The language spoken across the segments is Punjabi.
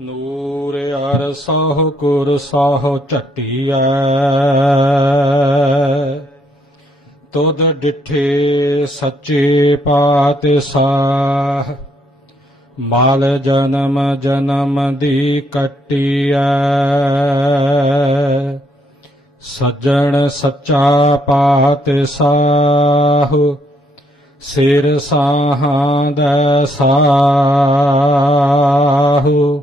ਨੂਰ ਅਰ ਸਹੁ ਗੁਰ ਸਹੁ ਝਟੀਐ। ਤੁਧ ਡਿਠੇ ਸੱਚੇ ਪਾਤ ਸਾਹ ਮਾਲ ਜਨਮ ਜਨਮ ਦੀ ਕੱਟੀਐ। ਸੱਜਣ ਸੱਚਾ ਪਾਤ ਪਾਤਸ਼ਾਹ, ਸਿਰ ਸਾਹਾਂ ਦਾ ਸਾਹੁ।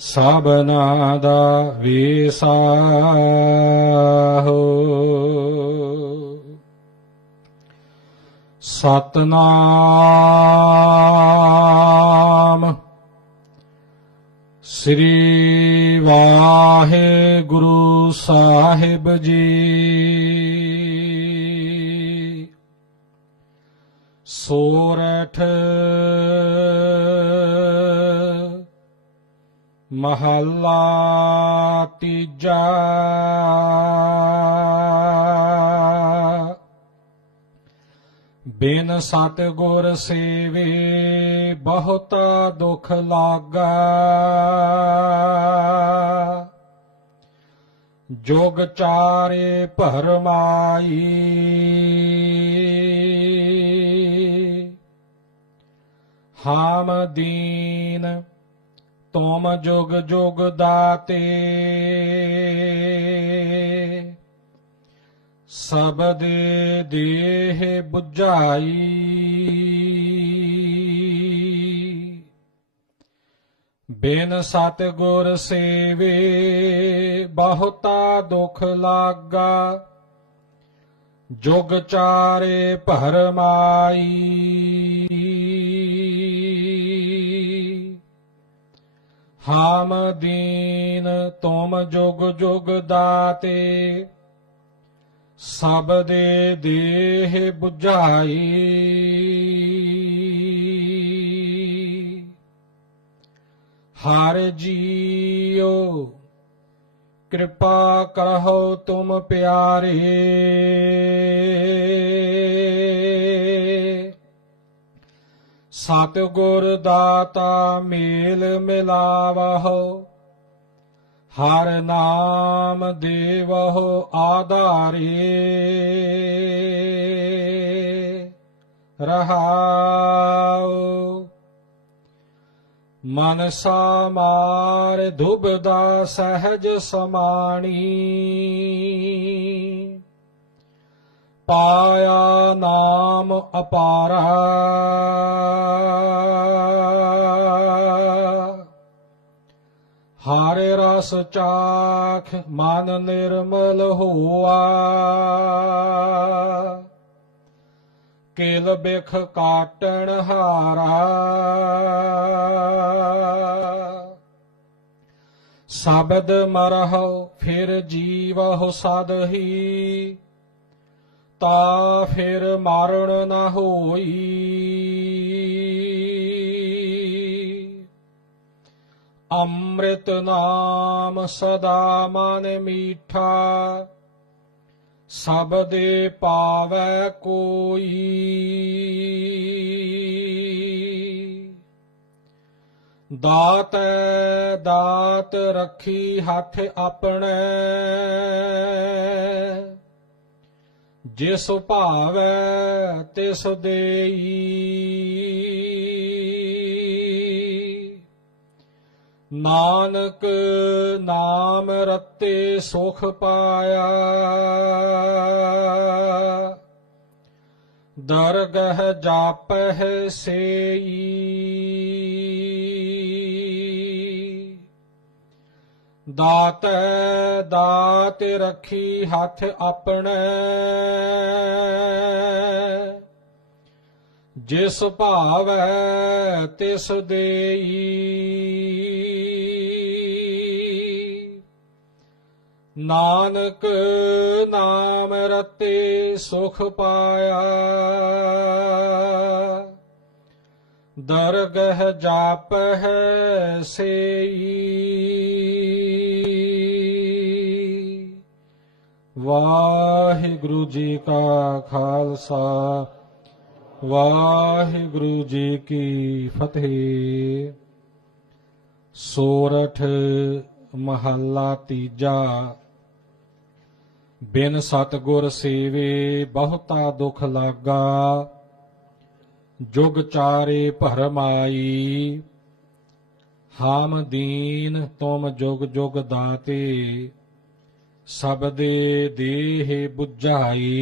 ਸਭਨਾ ਦਾ ਵੀਸਾਹੋ। ਸਤਨਾਮ ਸ੍ਰੀ ਵਾਹਿਗੁਰੂ ਸਾਹਿਬ ਜੀ। ਸੋਰਠ ਮਹੱਲਾ ਤੀਜਾ। ਬਿਨ ਸਤ ਗੁਰ ਸੇਵੇ ਬਹੁਤਾ ਦੁਖ ਲਾਗਾ। ਜੋਗ ਚਾਰੇ ਭਰਮਾਈ। ਹਾਮ ਦੀਨ ਤੁਮ ਜੁਗ ਜੁਗ ਦਾਤੇ। ਸਬਦ ਦੇਹ 부ਝਾਈ ਬਿਨ ਸਤ ਗੁਰ ਸੇਵੇ ਬਹੁਤਾ ਦੁਖ ਲਾਗਾ। ਜੁਗ ਚਾਰੇ ਭਰਮਾਈ। ਹਾਮ ਦੀਨ ਤੁਮ ਜੁਗ ਜੁਗ ਦਾਤੇ, ਸਭ ਦੇ ਦੇਹ 부ਝਾਈ ਹਰ ਜੀਓ ਕਿਰਪਾ ਕਰਹੁ ਤੁਮ ਪਿਆਰੇ। ਸਤਿਗੁਰ ਦਾਤਾ ਮੇਲ ਮਿਲਾਵਹੁ ਹਰ ਨਾਮ ਦੇਵਹੁ ਆਧਾਰੇ। ਰਹਾਉ ਮਨਸਾ ਮਾਰ ਦੁਬਦਾ ਸਹਿਜ ਸਮਾਣੀ। ਪਾਇਆ ਨਾਮ ਅਪਾਰਾ ਹਾਰੇ ਰਸ ਚਾਖ ਮਨ ਨਿਰਮਲ ਹੋਆ। ਕੇਲ ਬਿਖ ਕਾਟਣ ਹਾਰਾ। ਸ਼ਬਦ ਮਰਹੁ ਫਿਰ ਜੀਵਹੁ ਸਦਹੀ ਤਾ ਫਿਰ ਮਾਰਣ ਨਾ ਹੋਈ। ਅੰਮ੍ਰਿਤ ਨਾਮ ਸਦਾ ਮਨ ਮੀਠਾ, ਸਭ ਦੇ ਪਾਵੈ ਕੋਈ। ਦਾਤੈ ਦਾਤ ਰੱਖੀ ਹੱਥ ਆਪਣੇ। ਜਿਸ ਭਾਵੈ ਤਿਸ ਦੇਈ। ਨਾਨਕ ਨਾਮ ਰਤੇ ਸੁਖ ਪਾਇਆ। ਦਰਗਹ ਜਾਪਹਿ ਸੇਈ। ਦਾਤੈ ਦਾਤ ਰੱਖੀ ਹੱਥ ਆਪਣੇ। ਜਿਸ ਭਾਵੈ ਤਿਸ ਦੇਈ। ਨਾਨਕ ਨਾਮ ਰਤੇ ਸੁਖ ਪਾਇਆ। ਦਰਗਹ ਜਾਪਹਿ ਸੇਈ। ਵਾਹਿਗੁਰੂ ਜੀ ਕਾ ਖਾਲਸਾ, ਵਾਹਿਗੁਰੂ ਜੀ ਕੀ ਫਤਿਹ। ਸੋਰਠ ਮਹੱਲਾ ਤੀਜਾ, ਬਿਨ ਸਤਗੁਰ ਸੇਵੇ ਬਹੁਤਾ ਦੁਖ ਲਾਗਾ, ਜੁਗ ਚਾਰੇ ਭਰਮਾਈ ਹਾਮ ਦੀਨ ਤੁਮ ਜੁਗ ਜੁਗ ਦਾਤੇ ਸਬਦੇ ਦੇਹ ਬੁਝਾਈ।